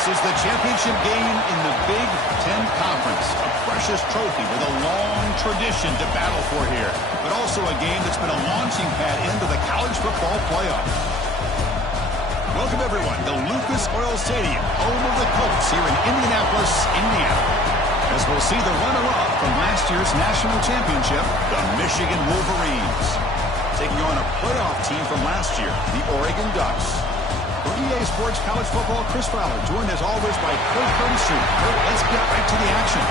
This is the championship game in the Big Ten Conference. A precious trophy with a long tradition to battle for here. But also a game that's been a launching pad into the college football playoff. Welcome, everyone, to Lucas Oil Stadium, home of the Colts here in Indianapolis, Indiana. As we'll see the runner-up from last year's national championship, the Michigan Wolverines. Taking on a playoff team from last year, the Oregon Ducks. For EA Sports College Football, Chris Fowler, joined as always by Coach Cody Street. Let's get right to the action.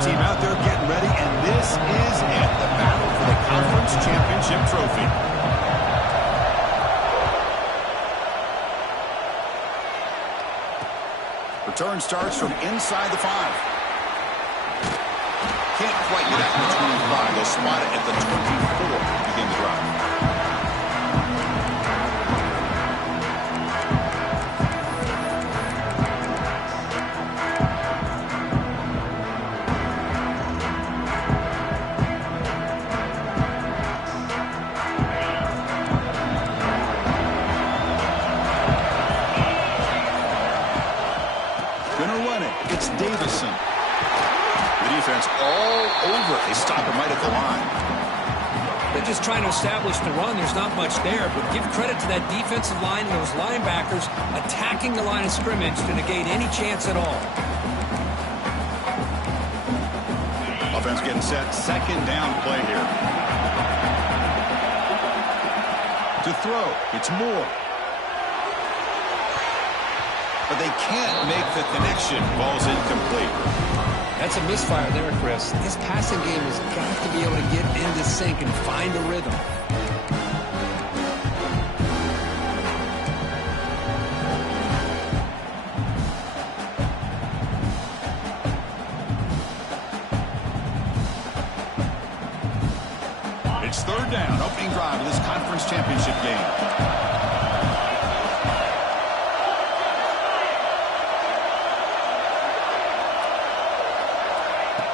Team out there getting ready, and this is it, the battle for the conference championship trophy. Return starts from inside the 5. Can't quite get out to the 25. They'll spot it at the 24 to begin the drive. It's Davison. The defense all over. They stop him right at the line. They're just trying to establish the run. There's not much there, but give credit to that defensive line and those linebackers attacking the line of scrimmage to negate any chance at all. Offense getting set. Second down play here. To throw. It's Moore. But they can't make the connection. Ball's incomplete. That's a misfire there, Chris. This passing game has got to be able to get into sync and find a rhythm. It's third down, opening drive of this conference championship game.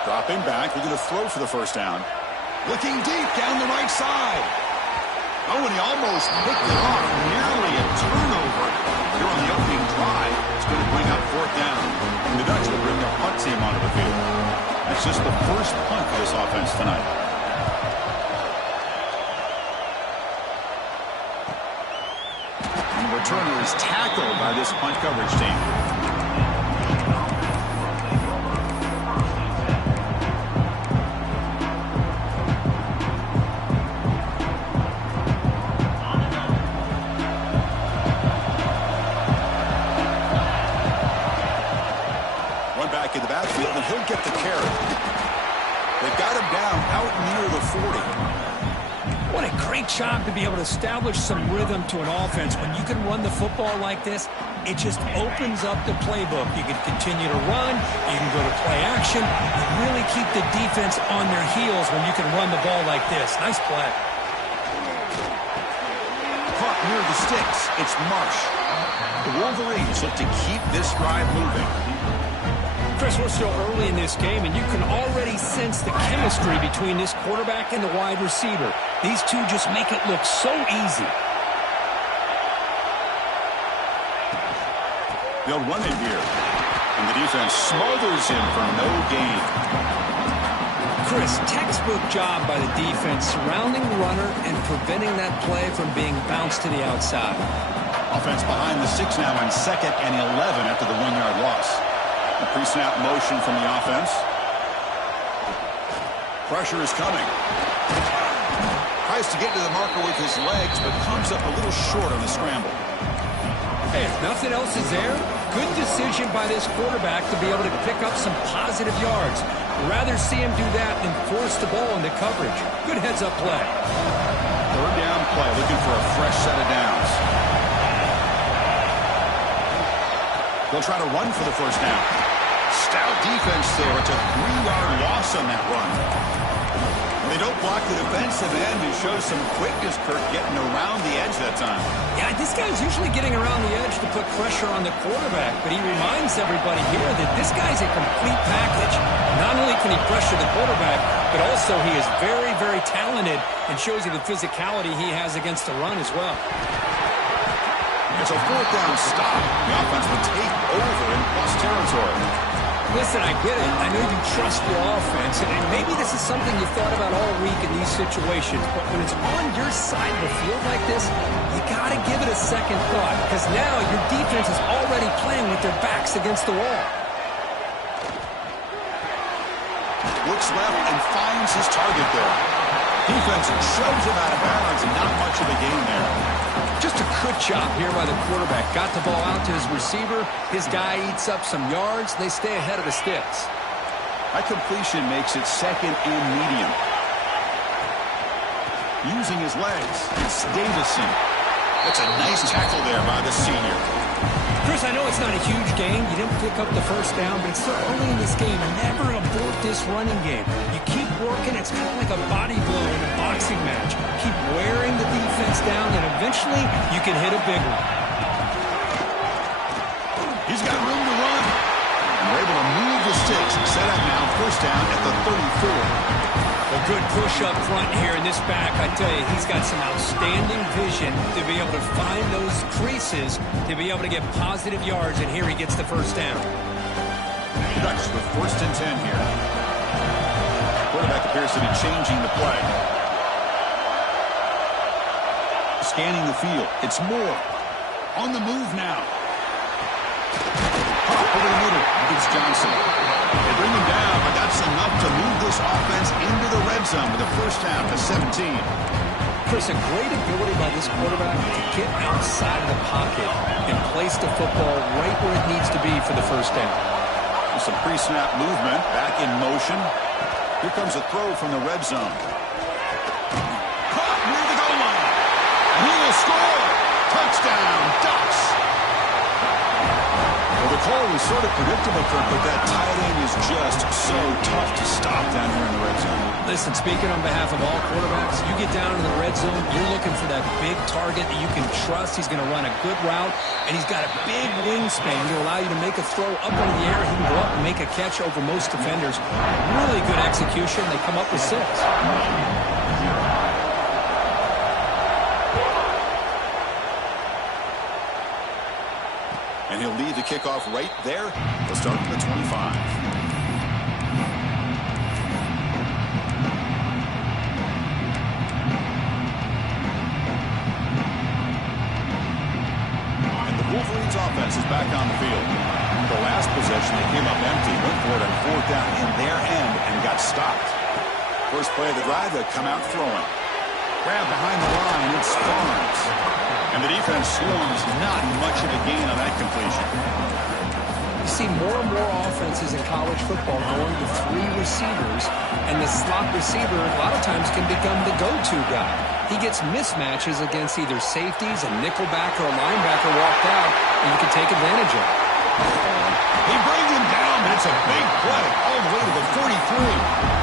Dropping back, we're going to throw for the first down. Looking deep down the right side. Oh, and he almost picked it off. Nearly a turnover. Here on the opening drive, it's going to bring up fourth down. And the Ducks will bring their punt team onto the field. It's just the first punt for this offense tonight. And the returner is tackled by this punt coverage team. In the backfield, and he'll get the carry. They've got him down out near the 40. What a great job to be able to establish some rhythm to an offense. When you can run the football like this, it just opens up the playbook. You can continue to run, you can go to play action, and really keep the defense on their heels when you can run the ball like this. Nice play. Caught near the sticks. It's Marsh. The Wolverines look to keep this drive moving. Chris, we're still early in this game, and you can already sense the chemistry between this quarterback and the wide receiver. These two just make it look so easy. They'll run it here, and the defense smothers him for no gain. Chris, textbook job by the defense surrounding the runner and preventing that play from being bounced to the outside. Offense behind the 6 now on 2nd and 11 after the 1-yard loss. The pre-snap motion from the offense. Pressure is coming. Tries to get to the marker with his legs, but comes up a little short on the scramble. Hey, if nothing else is there, good decision by this quarterback to be able to pick up some positive yards. Rather see him do that than force the ball into coverage. Good heads-up play. Third down play, looking for a fresh set of downs. They'll try to run for the first down. Stout defense there. It's a 3-yard loss on that run. They don't block the defensive end and show some quickness, Kirk, getting around the edge that time. Yeah, this guy's usually getting around the edge to put pressure on the quarterback, but he reminds everybody here that this guy's a complete package. Not only can he pressure the quarterback, but also he is very, very talented and shows you the physicality he has against the run as well. It's a 4th down stop. The offense will take over in plus territory. Listen, I get it. I know you trust your offense, and maybe this is something you thought about all week in these situations, but when it's on your side of the field like this, you got to give it a second thought, because now your defense is already playing with their backs against the wall. Looks left and finds his target there. Defense shoves him out of bounds, and not much of a gain there. Just a good job here by the quarterback. Got the ball out to his receiver. His guy eats up some yards. They stay ahead of the sticks. That completion makes it 2nd and medium. Using his legs, it's Davison. That's a nice tackle there by the senior. Chris, I know it's not a huge game. You didn't pick up the first down, but it's so early in this game. Never abort this running game. You keep working. It's kind of like a body blow in a boxing match. Keep wearing the defense down, and eventually you can hit a big one. He's got room to run. And we're able to move the sticks. Set up now, first down at the 34. A good push up front here in this back. I tell you, he's got some outstanding vision to be able to find those creases, to be able to get positive yards, and here he gets the first down. Ducks with 1st and 10 here. Quarterback appears to be changing the play. Scanning the field. It's Moore. On the move now. Pop over the middle. It's Johnson. They bring him down, but that's enough to move this offense into the red zone with a first down to 17. Chris, a great ability by this quarterback to get outside of the pocket and place the football right where it needs to be for the first down. Some pre-snap movement, back in motion. Here comes a throw from the red zone. Caught near the goal line. And he will score. Touchdown, Ducks. Well, the call was sort of predictable, Kirk, but that tight end is just so tough to stop down here in the red zone. Listen, speaking on behalf of all quarterbacks, you get down into the red zone, you're looking for that big target that you can trust. He's going to run a good route, and he's got a big wingspan to allow you to make a throw up into the air. He can go up and make a catch over most defenders. Really good execution. They come up with 6. And he'll lead the kickoff right there. He'll start from the 25. And the Wolverines offense is back on the field. The last possession, they came up empty, went for it on 4th down in their end and got stopped. First play of the drive, they'll come out throwing. Grab behind the line, it's Barnes. And the defense swarms, not much of a gain on that completion. You see more and more offenses in college football going to 3 receivers, and the slot receiver a lot of times can become the go-to guy. He gets mismatches against either safeties, a nickelback, or a linebacker walked out, and you can take advantage of it. He brings him down, but it's a big play all the way to the 43.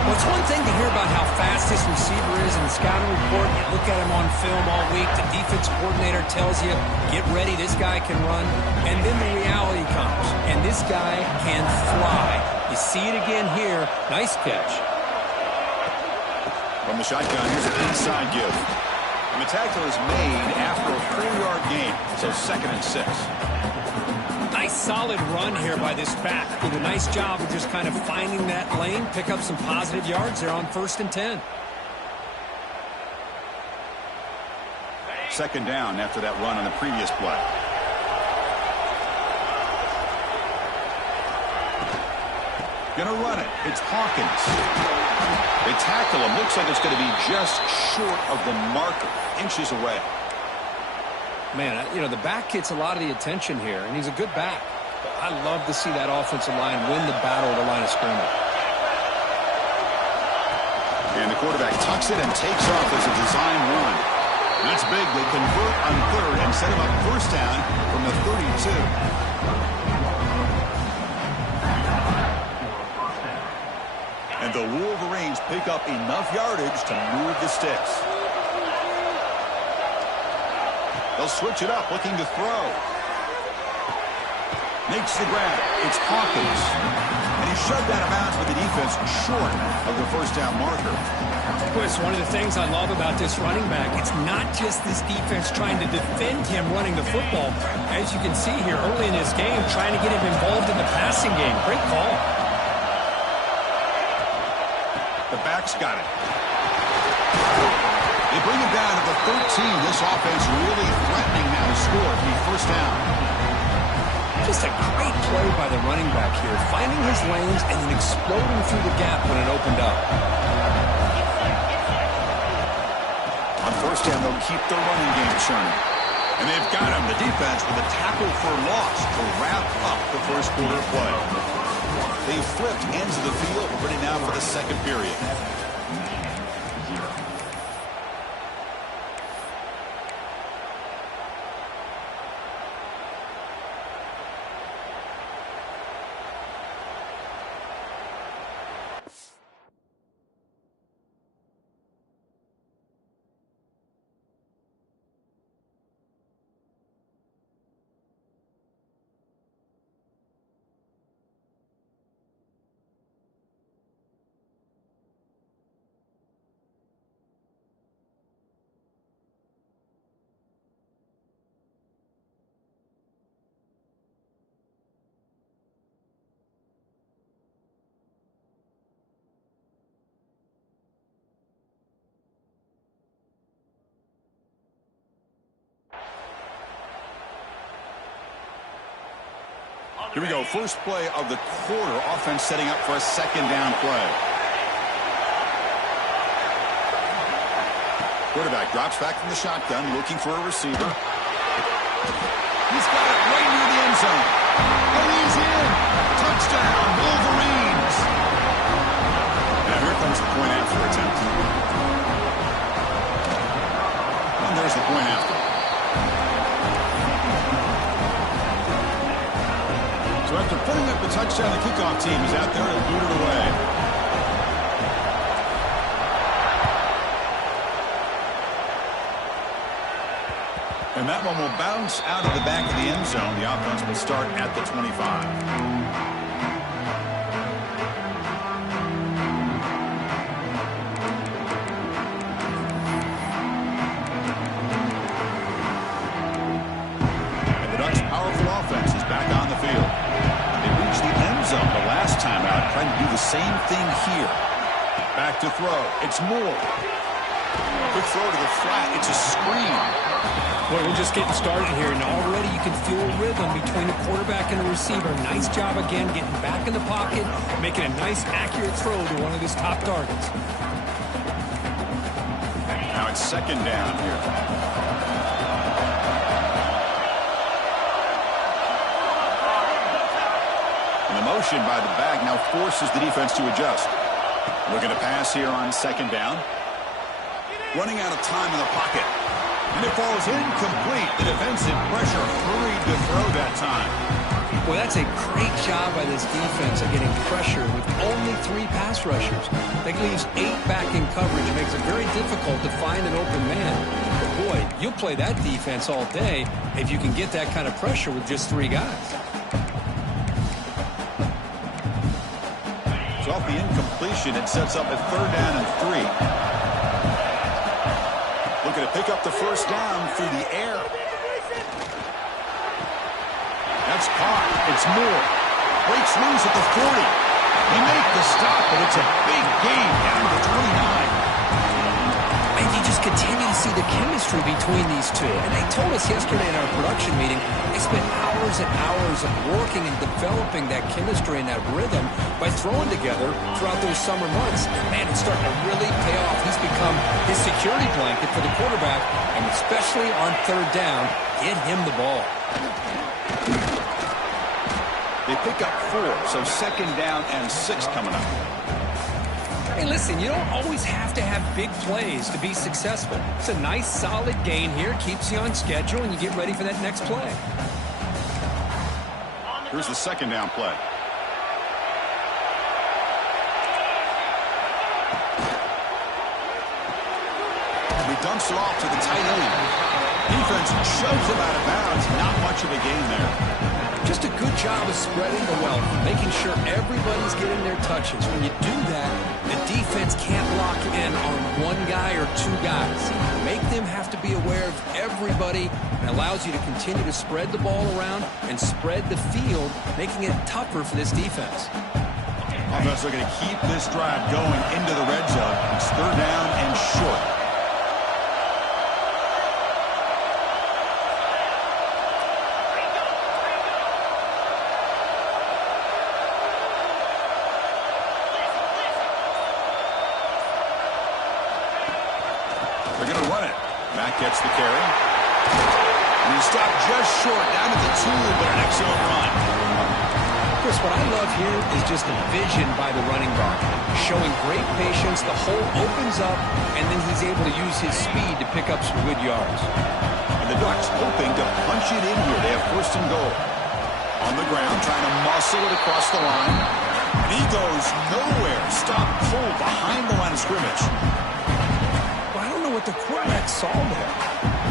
Well, it's one thing to hear about how fast this receiver is in the scouting report. You look at him on film all week. The defense coordinator tells you, get ready, this guy can run. And then the reality comes, and this guy can fly. You see it again here. Nice catch. From the shotgun, here's an inside give. And the tackle is made after a 4-yard gain, so 2nd and 6. Nice solid run here by this back. Did a nice job of just kind of finding that lane, pick up some positive yards there on 1st and 10. 2nd down after that run on the previous play. Gonna run it. It's Hawkins. They tackle him. Looks like it's going to be just short of the marker, inches away. Man, you know, the back gets a lot of the attention here, and he's a good back. But I love to see that offensive line win the battle at the line of scrimmage. And the quarterback tucks it and takes off as a design run. That's big. They convert on third and set him up first down from the 32. And the Wolverines pick up enough yardage to move the sticks. They'll switch it up, looking to throw. Makes the grab. It's Hawkins. And he shoved out of bounds with the defense short of the first down marker. It's one of the things I love about this running back. It's not just this defense trying to defend him running the football. As you can see here early in this game, trying to get him involved in the passing game. Great call. The back's got it. They bring him down to the 13. This offense really threatening now to score the first down. Just a great play by the running back here, finding his lanes and then exploding through the gap when it opened up. On first down, they'll keep their running game churning. And they've got him, the defense, with a tackle for loss to wrap up the first quarter play. They've flipped ends of the field, ready now for the second period. Here we go. First play of the quarter. Offense setting up for a second down play. Quarterback drops back from the shotgun, looking for a receiver. He's got it right near the end zone. And he's in. Touchdown, Wolverines. Now here comes the point after attempt. And there's the point after. So after putting up the touchdown, the kickoff team is out there and booted away. And that one will bounce out of the back of the end zone. The offense will start at the 25. Trying to do the same thing here. Back to throw. It's Moore. Quick throw to the flat. It's a screen. Well, we're just getting started here, and already you can feel a rhythm between the quarterback and the receiver. Nice job again getting back in the pocket, making a nice, accurate throw to one of his top targets. Now it's second down here. Motion by the back now forces the defense to adjust. Looking to pass here on second down. Running out of time in the pocket. And it falls incomplete. The defensive pressure hurried to throw that time. Well, that's a great job by this defense of getting pressure with only 3 pass rushers. That leaves 8 back in coverage. It makes it very difficult to find an open man. But boy, you'll play that defense all day if you can get that kind of pressure with just 3 guys. Off the incompletion, it sets up a third down and 3. Looking to pick up the first down through the air. That's caught. It's Moore. Breaks loose at the 40. They make the stop, but it's a big gain down to 29. And you just continue to see the chemistry between these two. And they told us yesterday in our production meeting, they spent hours and hours of working and developing that chemistry and that rhythm by throwing together throughout those summer months. And man, it's starting to really pay off. He's become his security blanket for the quarterback, and especially on third down, get him the ball. They pick up 4, so second down and 6 coming up. Hey, listen, you don't always have to have big plays to be successful. It's a nice, solid gain here. Keeps you on schedule, and you get ready for that next play. Here's the second down play. He dumps it off to the tight end. Defense shoves him out of bounds. Not much of a gain there. Just a good job of spreading the wealth, making sure everybody's getting their touches. When you do that, the defense can't lock in on one guy or two guys. Make them have to be aware of everybody, and allows you to continue to spread the ball around and spread the field, making it tougher for this defense. Offense looking to keep this drive going into the red zone. It's third down and short. They're going to run it. Mack gets the carry. And he stopped just short, down at the 2, but an excellent run. Chris, what I love here is just the vision by the running back. Showing great patience, the hole opens up, and then he's able to use his speed to pick up some good yards. And the Ducks hoping to punch it in here. They have first and goal. On the ground, trying to muscle it across the line. And he goes nowhere. Stop, pull behind the line of scrimmage. What the quarterback saw there.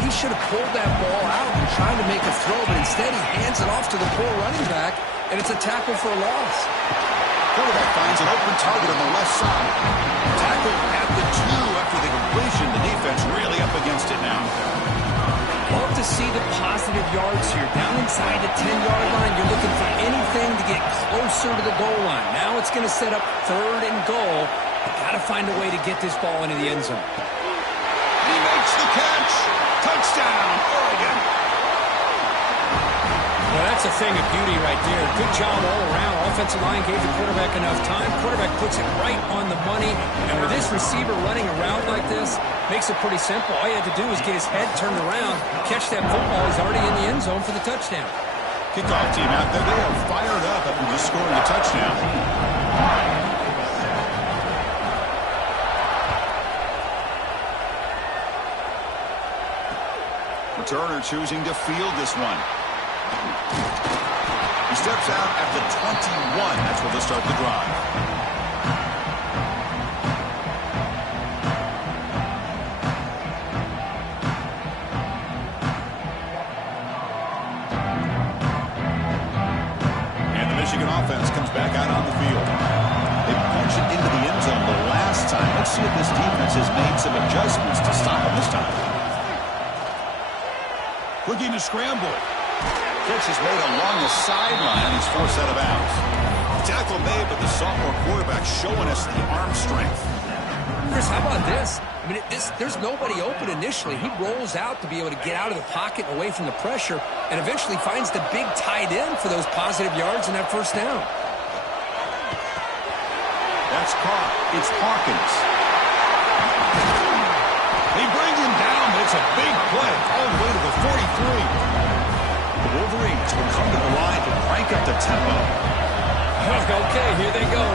He should have pulled that ball out and tried to make a throw, but instead he hands it off to the poor running back, and it's a tackle for a loss. Quarterback finds an open target on the left side. Tackle at the 2 after the completion. The defense really up against it now. Love to see the positive yards here. Down inside the 10-yard line, you're looking for anything to get closer to the goal line. Now it's going to set up third and goal. Got to find a way to get this ball into the end zone. He makes the catch. Touchdown, Oregon. Well, that's a thing of beauty right there. Good job all around. Offensive line gave the quarterback enough time. Quarterback puts it right on the money. And with this receiver running a route like this, makes it pretty simple. All you had to do is get his head turned around, catch that football. He's already in the end zone for the touchdown. Kickoff team out there. They are fired up after just scoring a touchdown. Turner choosing to field this one. He steps out at the 21. That's where they'll start the drive. And the Michigan offense comes back out on the field. They punch it into the end zone the last time. Let's see if this defense has made some adjustments to stop them this time. Looking to scramble. Catch is made along the sideline, and he's forced out of bounds. Tackle made, but the sophomore quarterback showing us the arm strength. Chris, how about this? I mean, there's nobody open initially. He rolls out to be able to get out of the pocket and away from the pressure, and eventually finds the big tight end for those positive yards and that first down. That's caught. It's Hawkins. He brings him down, but it's a big play all the way to the 43. The Wolverines will come to the line to crank up the tempo. Okay, here they go.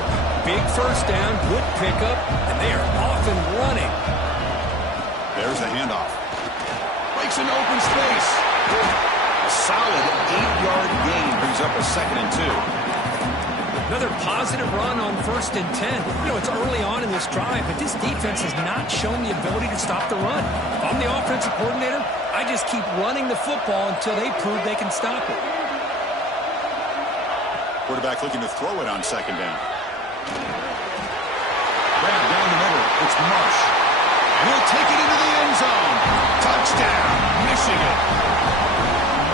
Big first down, good pickup, and they are off and running. There's the handoff. Breaks an open space. A solid 8-yard gain brings up a 2nd and 2. Another positive run on 1st and 10. You know, it's early on in this drive, but this defense has not shown the ability to stop the run. If I'm the offensive coordinator, I just keep running the football until they prove they can stop it. Quarterback looking to throw it on 2nd down. Grab down the middle. It's Marsh. And he'll take it into the end zone. Touchdown, Michigan.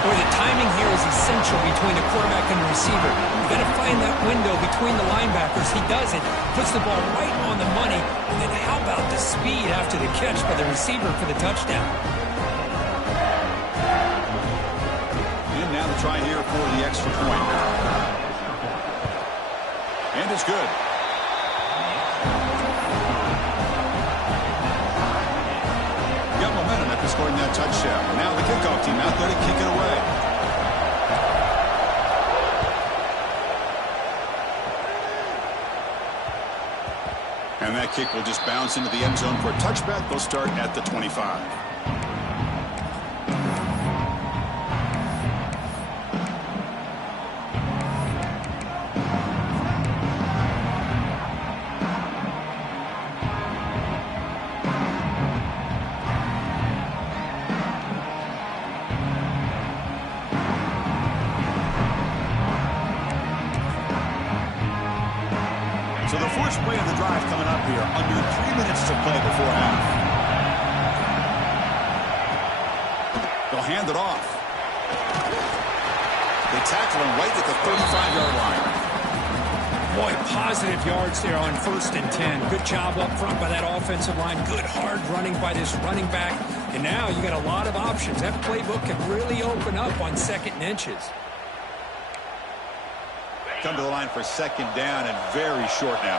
Boy, the timing here is essential between the quarterback and the receiver. You've got to find that window between the linebackers. He does it, puts the ball right on the money, and then how about the speed after the catch by the receiver for the touchdown? And now the try here for the extra point. And it's good. Got momentum after scoring that touchdown. Now the kickoff team out there to kick it away. And that That kick will just bounce into the end zone for a touchback. They'll start at the 25. So the first play of the drive coming up here, under 3 minutes to play before half. They'll hand it off. They tackle him right at the 35-yard line. Boy, positive yards there on 1st and 10. Good job up front by that offensive line. Good hard running by this running back. And now you got a lot of options. That playbook can really open up on 2nd and inches. Come to the line for 2nd down and very short now.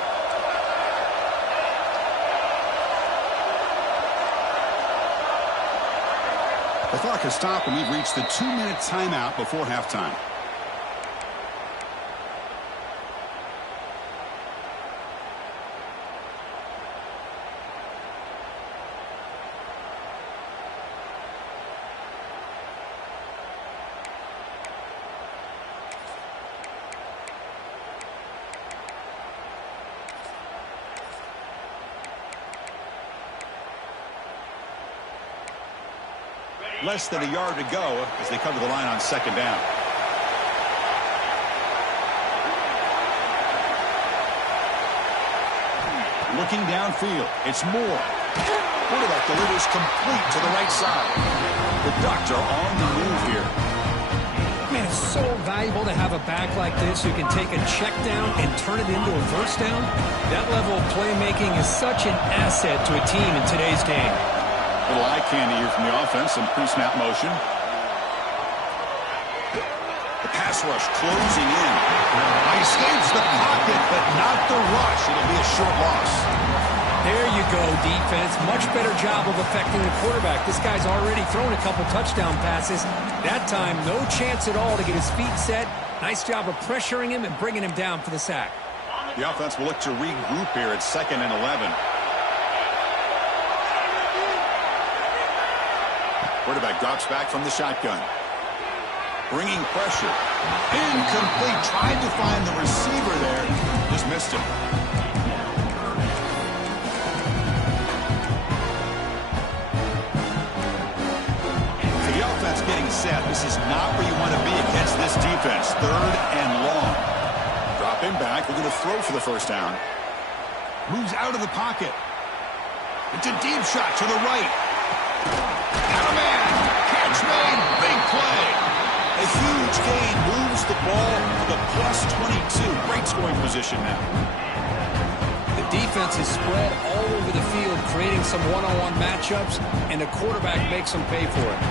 The clock has stopped and we've reached the 2-minute timeout before halftime. Less than a yard to go as they come to the line on 2nd down. Looking downfield, it's Moore. Quarterback delivers complete to the right side. The Ducks are on the move here. Man, it's so valuable to have a back like this who can take a check down and turn it into a first down. That level of playmaking is such an asset to a team in today's game. Little eye candy here from the offense, some pre-snap motion. The pass rush closing in. He escapes the pocket, but not the rush. It'll be a short loss. There you go, defense. Much better job of affecting the quarterback. This guy's already thrown a couple touchdown passes. That time, no chance at all to get his feet set. Nice job of pressuring him and bringing him down for the sack. The offense will look to regroup here at 2nd and 11. Quarterback drops back from the shotgun. Bringing pressure. Incomplete. Tried to find the receiver there. Just missed him. So the offense getting set. This is not where you want to be against this defense. 3rd and long. Dropping back. They're going to throw for the first down. Moves out of the pocket. It's a deep shot to the right. And a man. Catch made. Big play. A huge gain moves the ball to the +22. Great scoring position now. The defense is spread all over the field, creating some one-on-one matchups, and the quarterback makes them pay for it.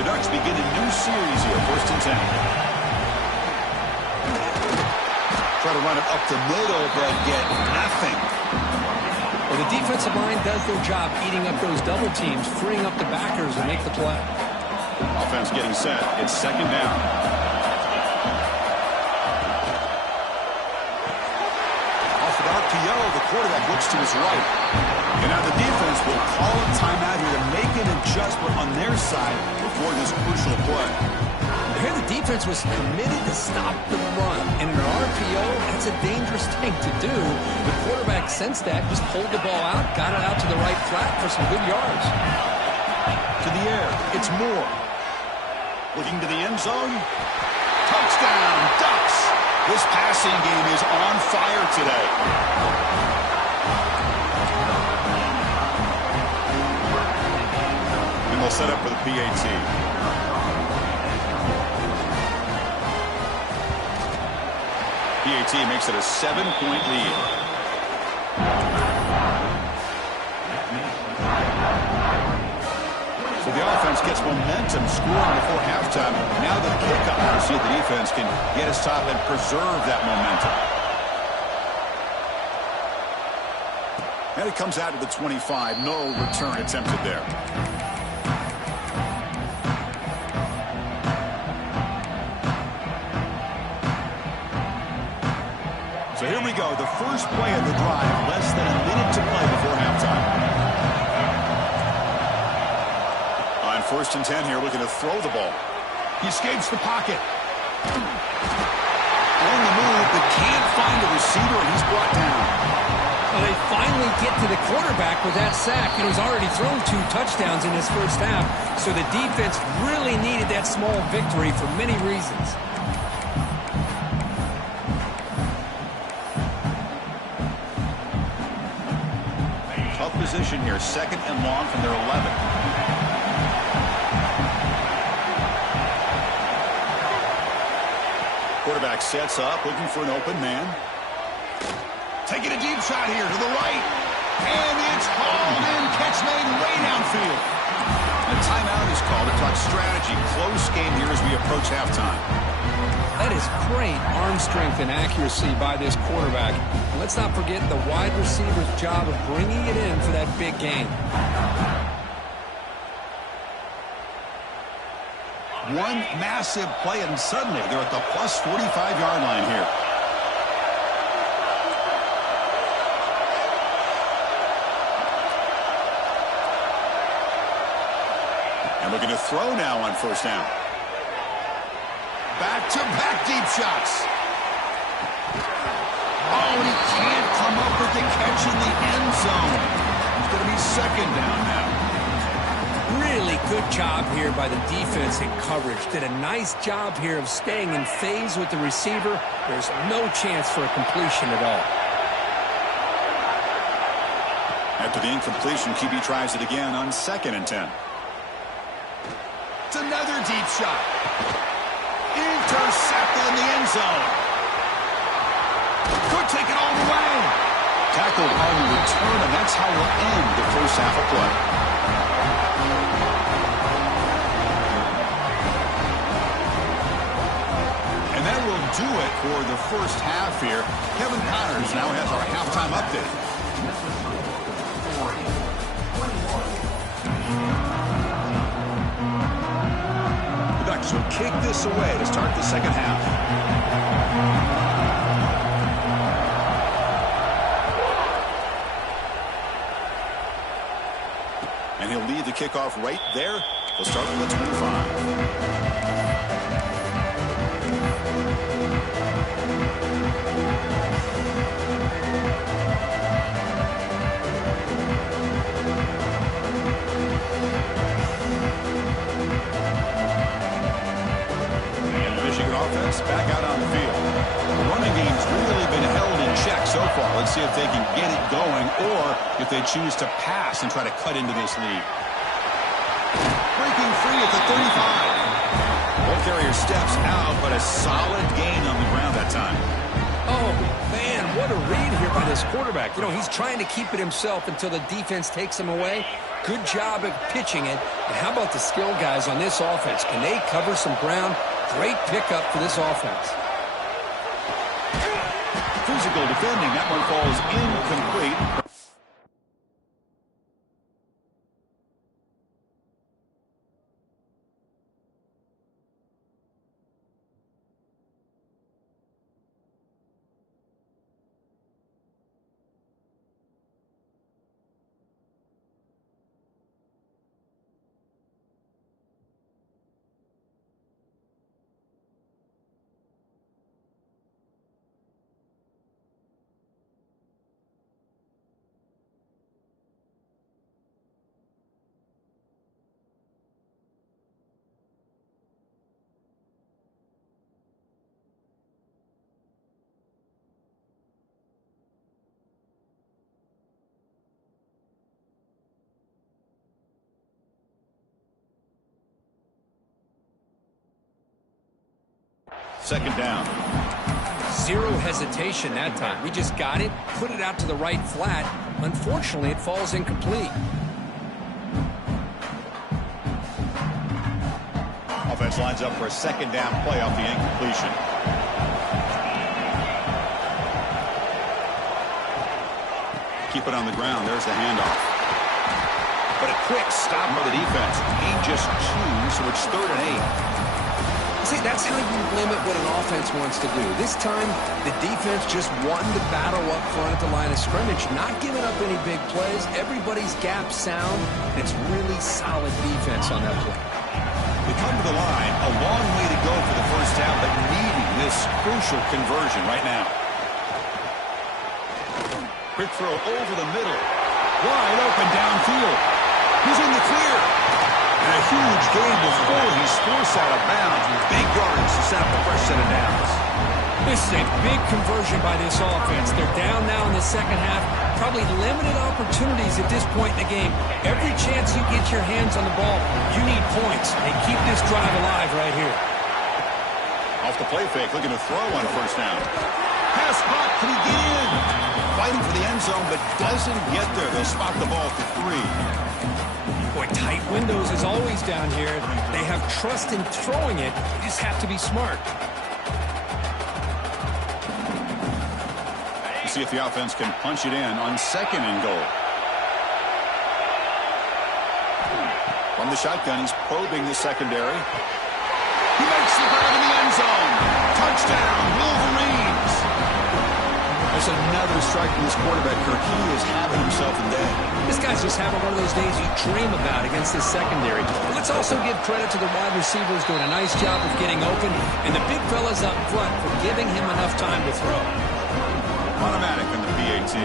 The Ducks begin a new series here, 1st and 10. Try to run it up the middle, but get nothing. Well, the defensive line does their job eating up those double teams, freeing up the backers to make the play. Offense getting set. It's 2nd down. Off an RPO, the quarterback looks to his right. And now the defense will call a timeout here to make an adjustment on their side before this crucial play. Here the defense was committed to stop the run. And in an RPO, that's a dangerous thing to do. The quarterback sensed that, just pulled the ball out, got it out to the right flat for some good yards. To the air, it's Moore. Looking to the end zone. Touchdown, Ducks. This passing game is on fire today. And they'll set up for the PAT. PAT makes it a 7-point lead. So the offense gets momentum, scoring before halftime. Now the kickoff. We'll see if the defense can get his top and preserve that momentum. And it comes out to the 25. No return attempted there. So here we go, the first play of the drive, less than a minute to play before halftime. On 1st and 10 here, looking to throw the ball. He escapes the pocket. On the move, but can't find the receiver, and he's brought down. Well, they finally get to the quarterback with that sack. He's already thrown 2 touchdowns in his first half, so the defense really needed that small victory for many reasons. Tough position here, 2nd and long from their 11. Quarterback sets up, looking for an open man. Taking a deep shot here to the right. And it's hauled in. Catch made way downfield. A timeout is called to talk strategy. Close game here as we approach halftime. That is great arm strength and accuracy by this quarterback. And let's not forget the wide receiver's job of bringing it in for that big gain. One massive play, and suddenly they're at the plus 45-yard line here. And looking to throw now on 1st down. Back-to-back deep shots. Oh, and he can't come up with the catch in the end zone. It's going to be 2nd down now. Really good job here by the defense in coverage. Did a nice job here of staying in phase with the receiver. There's no chance for a completion at all. After the incompletion, QB tries it again on 2nd and 10. It's another deep shot. Intercepted in the end zone. Could take it all the way. Tackled on the return, and that's how we'll end the first half of play. And that will do it for the first half here. Kevin Connors now has our halftime update. The Ducks will kick this away to start the second half. And he'll lead the kickoff right there. We'll start with the 25. Back out on the field. The running game's really been held in check so far. Let's see if they can get it going or if they choose to pass and try to cut into this lead. Breaking free at the 35. Ball carrier steps out, but a solid gain on the ground that time. Oh, man, what a read here by this quarterback. He's trying to keep it himself until the defense takes him away. Good job of pitching it. And how about the skill guys on this offense? Can they cover some ground? Great pickup for this offense. Physical defending. That one falls incomplete. Second down. Zero hesitation that time. We just got it, put it out to the right flat. Unfortunately, it falls incomplete. Offense lines up for a second down play off the incompletion. Keep it on the ground. There's the handoff. But a quick stop by the defense. Gain just 2, so it's 3rd and 8. See, that's how you limit what an offense wants to do. This time, the defense just won the battle up front at the line of scrimmage, not giving up any big plays. Everybody's gap sound. It's really solid defense on that play. We come to the line, a long way to go for the first down, but needing this crucial conversion right now. Quick throw over the middle. Wide open downfield. He's in the clear. And a huge gain before he's forced out of bounds with big yards to set up a fresh set of downs. This is a big conversion by this offense. They're down now in the second half. Probably limited opportunities at this point in the game. Every chance you get your hands on the ball, you need points. And keep this drive alive right here. Off the play fake, looking to throw on first down. Pass caught, can he get in? Fighting for the end zone, but doesn't get there. They'll spot the ball for 3. Boy, tight windows is always down here. They have trust in throwing it. You just have to be smart. Let's see if the offense can punch it in on 2nd and goal. From the shotgun, he's probing the secondary. He makes the grab in the end zone. Touchdown, Wolverines. There's another strike from this quarterback, Kirk. He is having himself a day. This guy's just having one of those days you dream about against this secondary. But let's also give credit to the wide receivers doing a nice job of getting open, and the big fellas up front for giving him enough time to throw. Automatic on the PAT.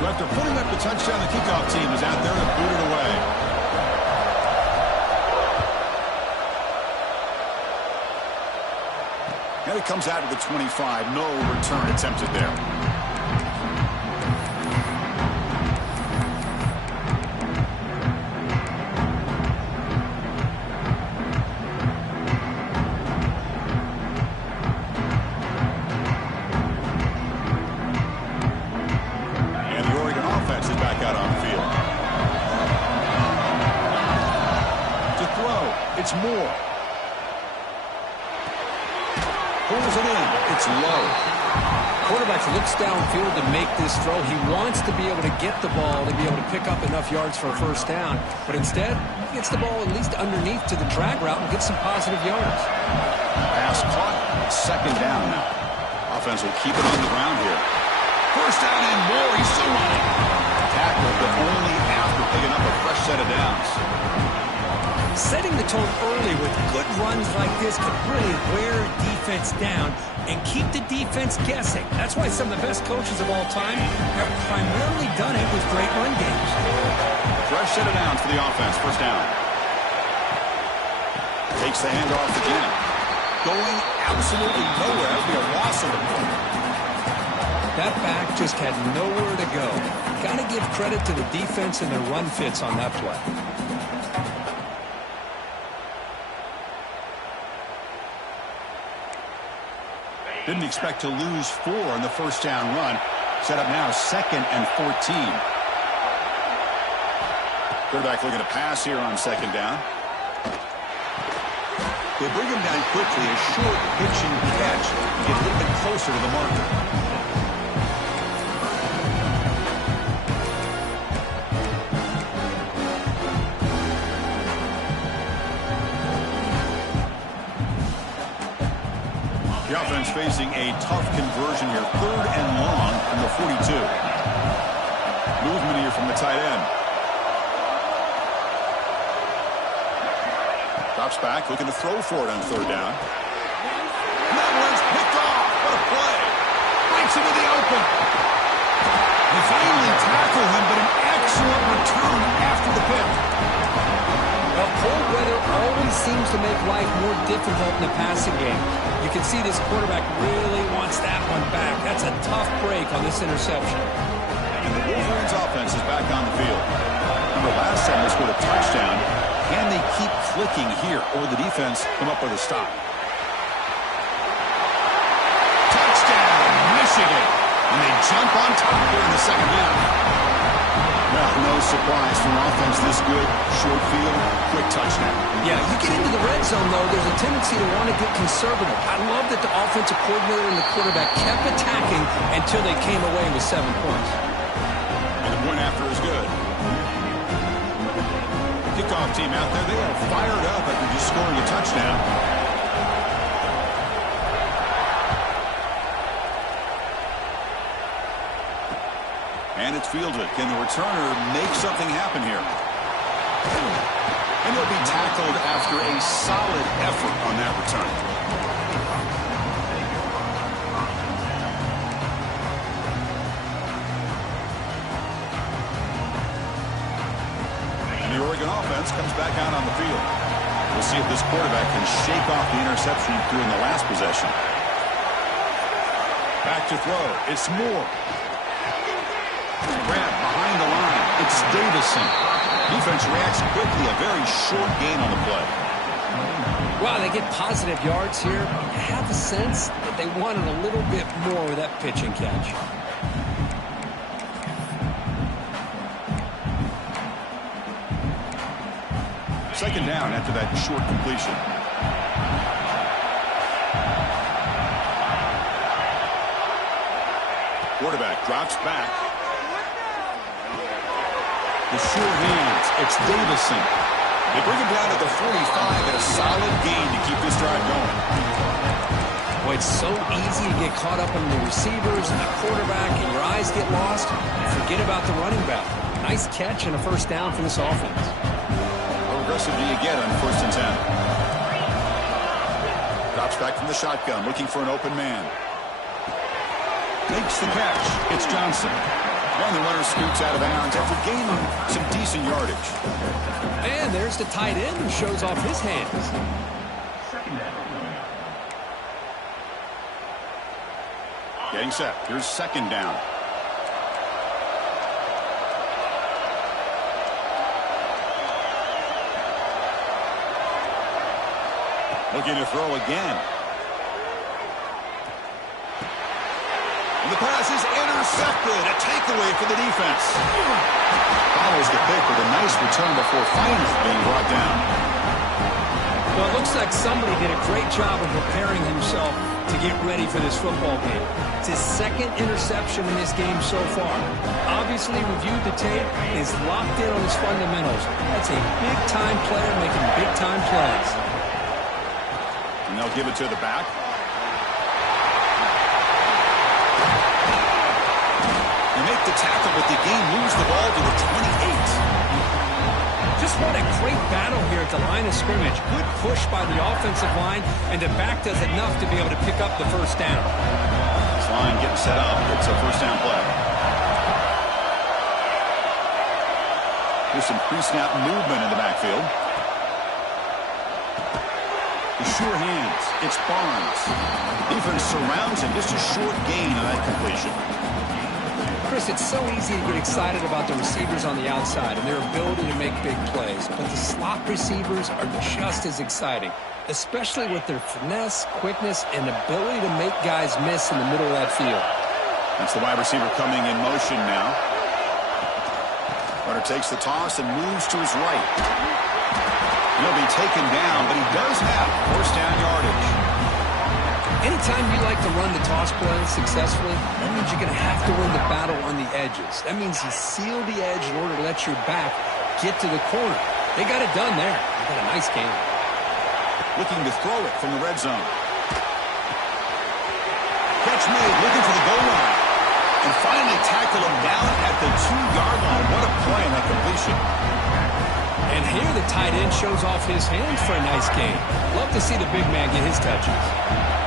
So after putting up the touchdown, the kickoff team is out there to boot it away. Now he comes out of the 25. No return attempted there. And the Oregon offense is back out on the field. To throw, it's Moore. Pulls it in. It's low. Quarterback looks downfield to make this throw. He wants to be able to get the ball to be able to pick up enough yards for a first down. But instead, he gets the ball at least underneath to the drag route and gets some positive yards. Pass caught. 2nd down now. Offense will keep it on the ground here. First down and more. He's still running. Tackle, but only after picking up a fresh set of downs. Setting the tone early with good runs like this could really wear defense down and keep the defense guessing. That's why some of the best coaches of all time have primarily done it with great run games. Fresh set of downs for the offense. First down. Takes the handoff again. Going absolutely nowhere. That'll be a loss of it. That back just had nowhere to go. Got to give credit to the defense and their run fits on that play. Didn't expect to lose 4 on the first down run. Set up now 2nd and 14. Quarterback looking to pass here on 2nd down. They bring him down quickly. A short pitch and catch to get a little bit closer to the marker. The offense facing a tough conversion here. 3rd and long from the 42. Movement here from the tight end. Drops back, looking to throw for it on 3rd down. That one's picked off. What a play. Breaks into the open. They finally tackle him, but an excellent return after the pick. Well, cold weather always seems to make life more difficult in the passing game. You can see this quarterback really wants that one back. That's a tough break on this interception. And the Wolverines offense is back on the field. Remember, last time they scored a touchdown. Can they keep clicking here, or the defense come up with a stop? Touchdown, Michigan. And they jump on top here in the second half. Well, no surprise for an offense this good. Short field, quick touchdown. Yeah, you get into the red zone, though, there's a tendency to want to get conservative. I love that the offensive coordinator and the quarterback kept attacking until they came away with 7 points. And the point after is good. Kickoff team out there, they are fired up after just scoring a touchdown. And it's fielded. Can the returner make something happen here? And he'll be tackled after a solid effort on that return. And the Oregon offense comes back out on the field. We'll see if this quarterback can shake off the interception he threw in the last possession. Back to throw. It's Moore. Grab behind the line. It's Davison. Defense reacts quickly. A very short gain on the play. Wow, they get positive yards here. I have the sense that they wanted a little bit more with that pitch and catch. Second down after that short completion. Quarterback drops back. The sure hands. It's Davison. They bring him down to the 45 at a solid gain to keep this drive going. Boy, it's so easy to get caught up in the receivers and the quarterback, and your eyes get lost. And forget about the running back. Nice catch and a first down for this offense. How aggressive do you get on 1st and 10? Drops back from the shotgun, looking for an open man. Makes the catch. It's Johnson. And the runner scoots out of bounds after gaining some decent yardage. And there's the tight end who shows off his hands. Getting set. Here's second down. Looking to throw again. And the pass is intercepted. A takeaway for the defense. Follows the pick with a nice return before finally being brought down. Well, it looks like somebody did a great job of preparing himself to get ready for this football game. It's his second interception in this game so far. Obviously reviewed the tape, is locked in on his fundamentals. That's a big-time player making big-time plays. And they'll give it to the back. They make the tackle, but the game moves the ball to the 28. Just what a great battle here at the line of scrimmage. Good push by the offensive line, and the back does enough to be able to pick up the first down. This line getting set up. It's a first down play. There's some pre-snap movement in the backfield. The sure hands. It's Barnes. Defense surrounds him. Just a short gain on that completion. Chris, it's so easy to get excited about the receivers on the outside and their ability to make big plays, but the slot receivers are just as exciting, especially with their finesse, quickness, and ability to make guys miss in the middle of that field. That's the wide receiver coming in motion now. Runner takes the toss and moves to his right. He'll be taken down, but he does have first down yardage. Anytime you like to run the toss play successfully, that means you're going to have to win the battle on the edges. That means you seal the edge in order to let your back get to the corner. They got it done there. They got a nice game. Looking to throw it from the red zone. Catch made, looking for the goal line. And finally tackle him down at the 2-yard line. What a play on that completion. And here the tight end shows off his hands for a nice game. Love to see the big man get his touches.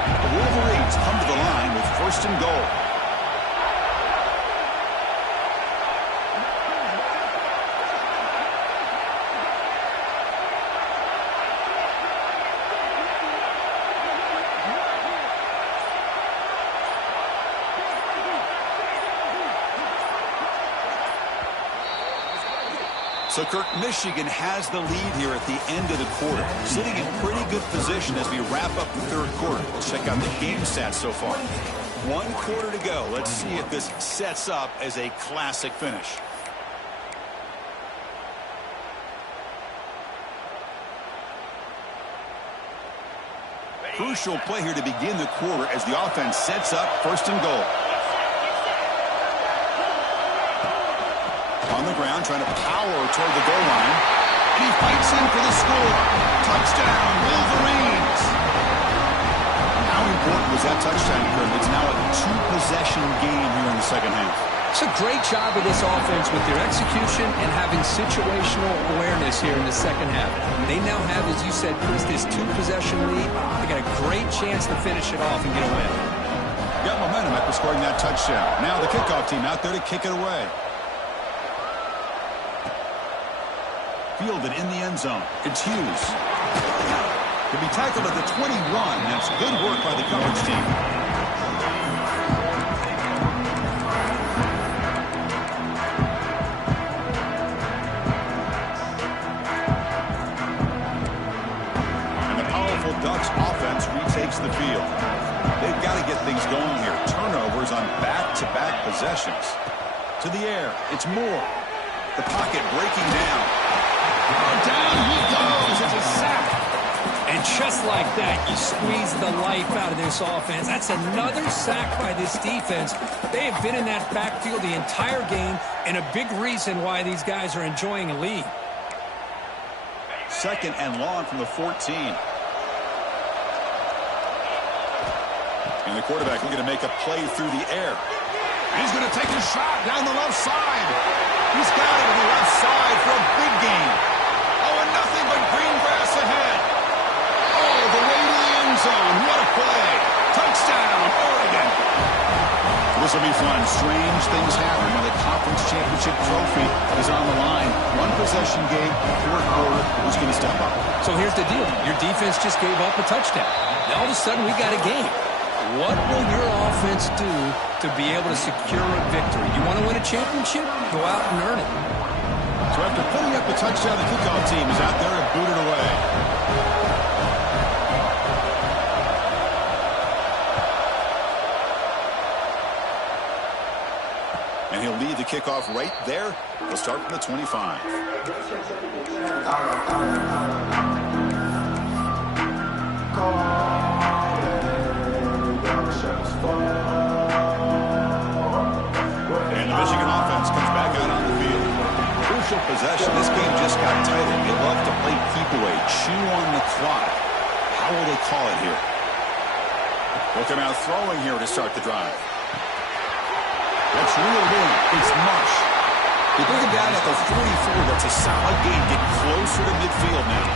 The Wolverines come to the line with first and goal. So, Kirk, Michigan has the lead here at the end of the quarter, sitting in pretty good position as we wrap up the third quarter. Let's check out the game stats so far. 1 quarter to go. Let's see if this sets up as a classic finish. Crucial play here to begin the quarter as the offense sets up first and goal. On the ground, trying to power toward the goal line. And he fights in for the score. Touchdown, Wolverines. How important was that touchdown, Kurt? It's now a two-possession game here in the second half. It's a great job of this offense with their execution and having situational awareness here in the second half. They now have, as you said, Chris, this two-possession lead. They got a great chance to finish it off and get a win. Got momentum after scoring that touchdown. Now the kickoff team out there to kick it away. Fielded in the end zone. It's Hughes. To be tackled at the 21. That's good work by the coverage team. And the powerful Ducks offense retakes the field. They've got to get things going here. Turnovers on back-to-back possessions. To the air. It's Moore. The pocket breaking down. Oh, down he goes. It's a sack. And just like that, you squeeze the life out of this offense. That's another sack by this defense. They have been in that backfield the entire game, and a big reason why these guys are enjoying a lead. Second and long from the 14. And the quarterback looking to make a play through the air. And he's going to take a shot down the left side. He's got it on the left side for a big gain. Oh, and nothing but green grass ahead. Oh, the way to the end zone. What a play. Touchdown, Oregon. This will be fun. Strange things happen when the conference championship trophy is on the line. One possession game, fourth quarter. Who's going to step up? So here's the deal. Your defense just gave up a touchdown. Now all of a sudden we got a game. What will your offense do to be able to secure a victory? You want to win a championship? Go out and earn it. So after putting up a touchdown, the kickoff team is out there and booted away. And he'll lead the kickoff right there. He'll start from the 25. And the Michigan offense comes back out on the field. Crucial possession. This game just got tighter. They love to play keep away, chew on the clock. How will they call it here? They'll come out throwing here to start the drive. That's reeled in. It's Marsh. They bring him down at the 44. That's a solid gain. Get closer to midfield now.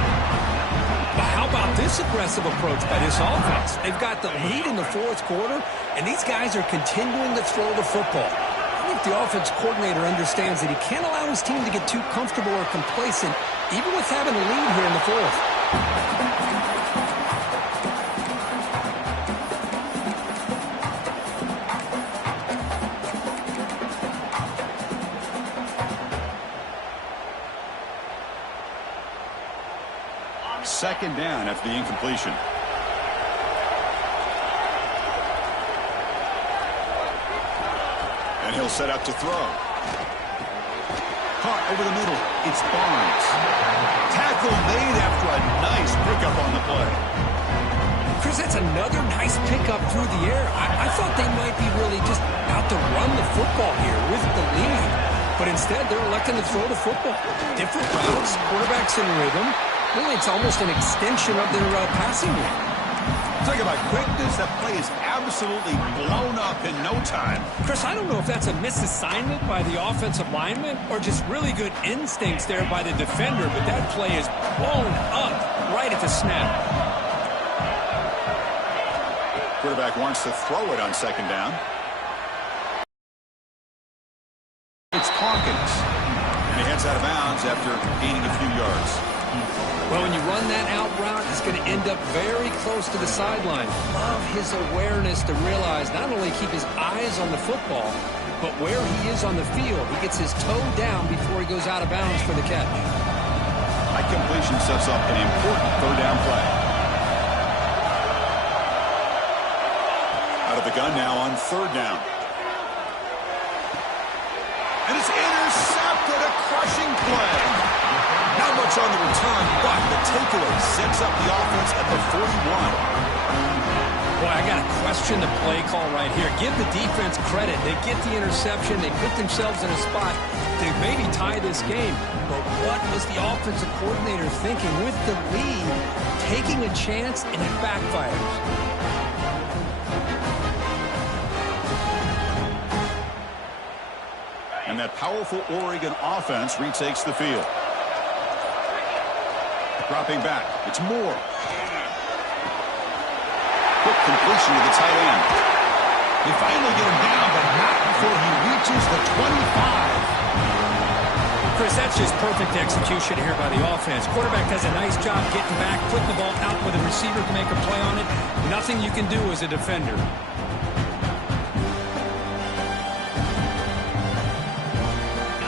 But how about this aggressive approach by this offense? They've got the lead in the fourth quarter, and these guys are continuing to throw the football. I think the offense coordinator understands that he can't allow his team to get too comfortable or complacent, even with having a lead here in the fourth. Second down after the incompletion. And he'll set up to throw. Caught over the middle. It's Barnes. Tackle made after a nice pickup on the play. Chris, that's another nice pickup through the air. I thought they might be really just out to run the football here with the lead. But instead, they're electing to throw the football. Different routes, quarterbacks in rhythm. Really, it's almost an extension of their passing game. Talk about quickness. That play is absolutely blown up in no time. Chris, I don't know if that's a misassignment by the offensive lineman or just really good instincts there by the defender, but that play is blown up right at the snap. Quarterback wants to throw it on second down. It's Hawkins. And he heads out of bounds after gaining a few yards. Well, when you run that out route, he's going to end up very close to the sideline. Love his awareness to realize not only keep his eyes on the football, but where he is on the field. He gets his toe down before he goes out of bounds for the catch. That completion sets up an important third down play. Out of the gun now on third down. And it's intercepted, a crushing play. Not much on the return, but the takeaway sets up the offense at the 41. Boy, I got to question the play call right here. Give the defense credit. They get the interception. They put themselves in a spot to maybe tie this game. But what was the offensive coordinator thinking with the lead, taking a chance, and it backfires? And that powerful Oregon offense retakes the field. Dropping back. It's Moore. Quick completion to the tight end. They finally get him down, but not before he reaches the 25. Chris, that's just perfect execution here by the offense. Quarterback does a nice job getting back, putting the ball out where the receiver can make a play on it. Nothing you can do as a defender.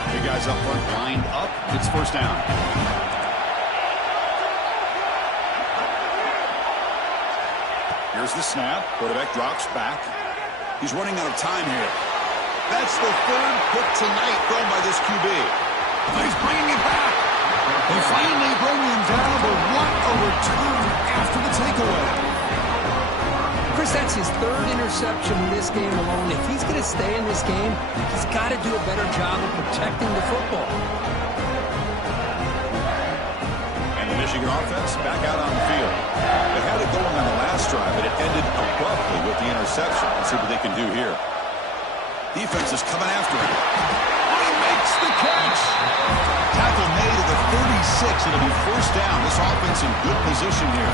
Big guys up front, lined up. It's first down. Here's the snap. Quarterback drops back. He's running out of time here. That's the third pick tonight thrown by this QB. He's bringing it back. They finally bring him down, but what a return after the takeaway. Chris, that's his third interception in this game alone. If he's going to stay in this game, he's got to do a better job of protecting the football. And the Michigan offense back out on the field. They had it going on the last drive, but it ended abruptly with the interception. Let's see what they can do here. Defense is coming after him. He makes the catch. Tackle made at the 36. It'll be first down. This offense in good position here.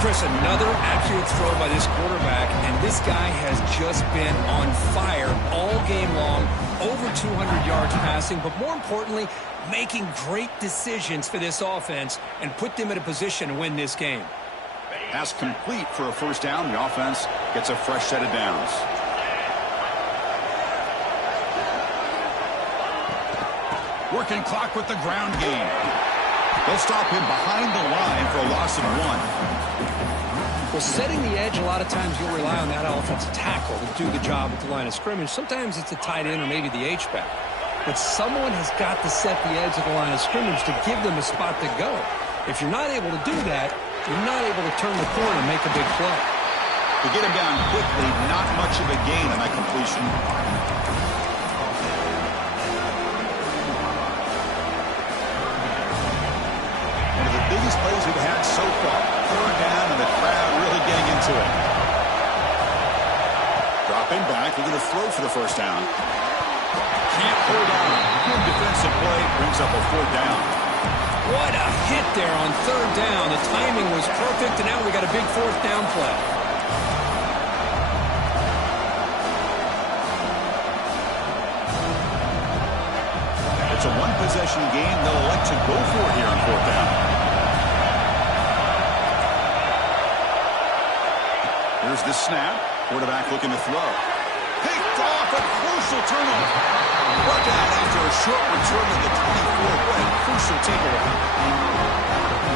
Chris, another accurate throw by this quarterback, and this guy has just been on fire all game long. Over 200 yards passing, but more importantly, making great decisions for this offense and put them in a position to win this game. Pass complete for a first down. The offense gets a fresh set of downs. Working clock with the ground game. They'll stop him behind the line for a loss of 1. Well, setting the edge, a lot of times you'll rely on that offensive tackle to do the job at the line of scrimmage. Sometimes it's a tight end or maybe the H-back. But someone has got to set the edge of the line of scrimmage to give them a spot to go. If you're not able to do that, you're not able to turn the corner and make a big play. To get him down quickly, not much of a gain on that completion. One of the biggest plays we've had so far. Third down and the crowd really getting into it. Dropping back, they're going to throw for the first down. Can't hold on. Good defensive play, brings up a fourth down. What a hit there on third down. The timing was perfect, and now we got a big fourth down play. It's a one-possession game. They'll elect to go for it here on fourth down. Here's the snap. Quarterback looking to throw. Picked off, a crucial turnover. Brought down after a short return to the 24. What a crucial takeaway.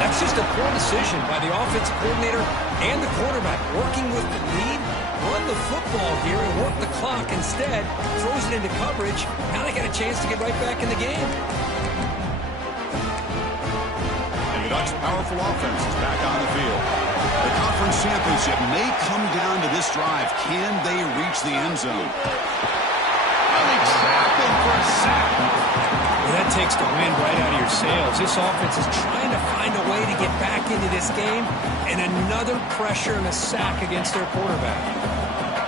That's just a poor decision by the offensive coordinator and the quarterback. Working with the lead, run the football here and work the clock instead. Throws it into coverage. Now they got a chance to get right back in the game. And the Ducks' powerful offense is back on the field. The conference championship may come down to this drive. Can they reach the end zone? And they trap him for a sack. Well, that takes the wind right out of your sails. This offense is trying to find a way to get back into this game, and another pressure and a sack against their quarterback.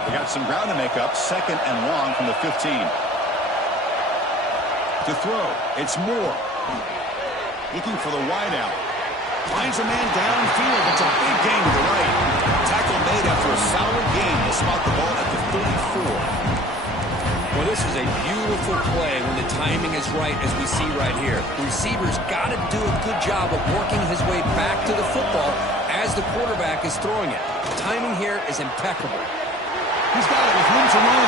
They got some ground to make up. Second and long from the 15. To throw, it's Moore. Looking for the wideout. Finds a man downfield. It's a big gain to the right. Tackle made after a solid gain. They spot the ball at the 34. Well, this is a beautiful play when the timing is right, as we see right here. The receiver's got to do a good job of working his way back to the football as the quarterback is throwing it. The timing here is impeccable. He's got it with room to run.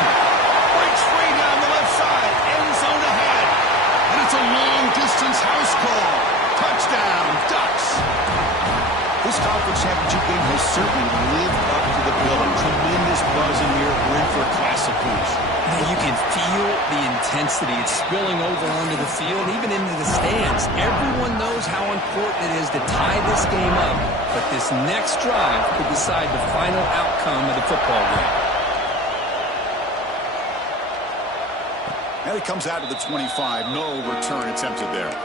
Breaks free down the left side. End zone ahead. And it's a long-distance house call. Touchdown, Ducks. This conference championship game has certainly lived up to the billing. Tremendous buzz in here. We're in for a classic finish. You can feel the intensity. It's spilling over onto the field, even into the stands. Everyone knows how important it is to tie this game up, but this next drive could decide the final outcome of the football game. And it comes out to the 25. No return attempted there.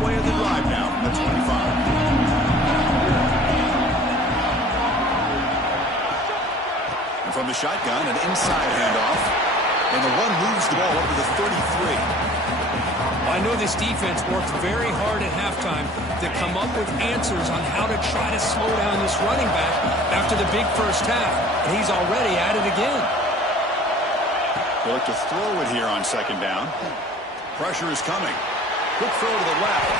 Play of the drive now from the 25. And from the shotgun, an inside handoff. And the one moves the ball over to the 33. I know this defense worked very hard at halftime to come up with answers on how to try to slow down this running back after the big first half. And he's already at it again. They look to throw it here on second down. Pressure is coming. Quick throw to the left.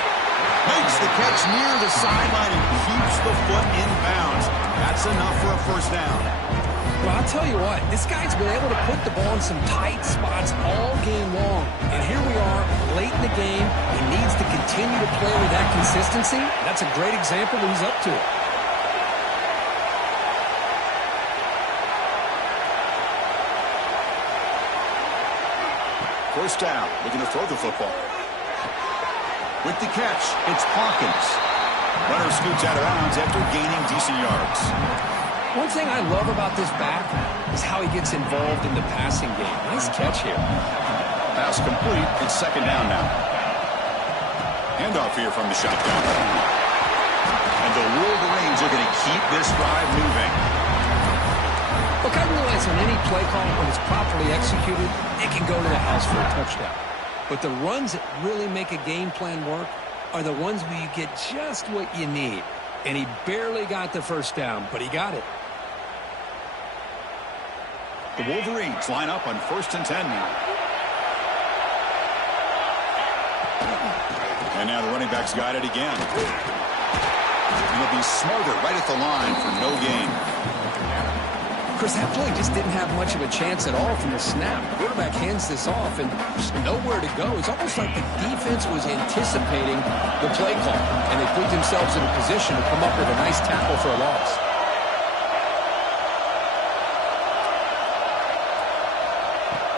Makes the catch near the sideline and keeps the foot in bounds. That's enough for a first down. Well, I'll tell you what, this guy's been able to put the ball in some tight spots all game long. And here we are, late in the game. He needs to continue to play with that consistency. That's a great example that he's up to it. First down, looking to throw the football. With the catch, it's Hawkins. Runner scoots out of bounds after gaining decent yards. One thing I love about this back is how he gets involved in the passing game. Nice catch here. Pass complete. It's second down now. Handoff here from the shotgun. And the Wolverines are going to keep this drive moving. Look, I realize on any play call, when it's properly executed, it can go to the house for a touchdown. But the runs that really make a game plan work are the ones where you get just what you need. And he barely got the first down, but he got it. The Wolverines line up on 1st and 10 now. And now the running back's got it again. And he'll be smarter right at the line for no gain. Chris, that play just didn't have much of a chance at all from the snap. The quarterback hands this off and just nowhere to go. It's almost like the defense was anticipating the play call, and they put themselves in a position to come up with a nice tackle for a loss.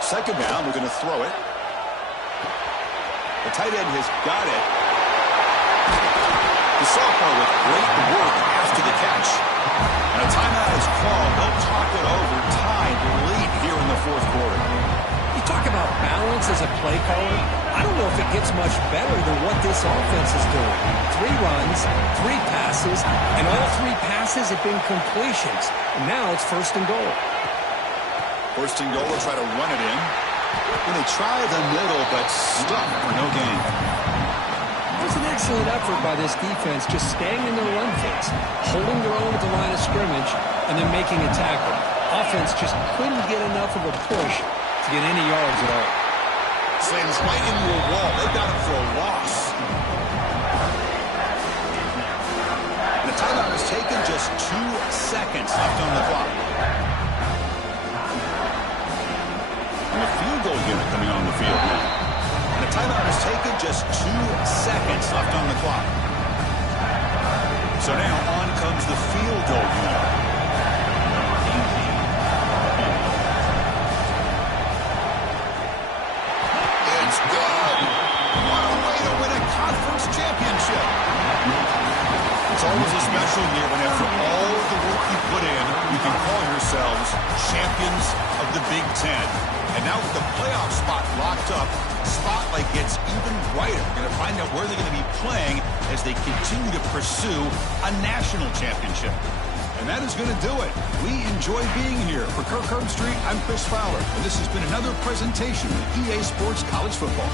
Second down, we're going to throw it. The tight end has got it. The sophomore with great work after the catch. And a timeout is called. They'll talk it over. Tied late here in the fourth quarter. You talk about balance as a play caller. I don't know if it gets much better than what this offense is doing. 3 runs, 3 passes, and all 3 passes have been completions. And now it's 1st and goal. 1st and goal, will try to run it in. And they try the middle, but stuck for no gain. It was an excellent effort by this defense, just staying in their run fits, holding their own at the line of scrimmage, and then making a tackle. Offense just couldn't get enough of a push to get any yards at all. Slams right into a wall. They got him for a loss. And the timeout is taken, just 2 seconds left on the clock. And the field goal unit coming on the field now. And the timeout is taken, just 2 seconds left on the clock. So now on comes the field goal unit. It's good! What a way to win a conference championship! It's always a special year when after all the work you put in, you can call yourselves champions of the Big Ten. And now with the playoff spot locked up, spotlight gets even brighter. We're going to find out where they're going to be playing as they continue to pursue a national championship. And that is going to do it. We enjoy being here. For Kirk Herbstreit, I'm Chris Fowler. And this has been another presentation of EA Sports College Football.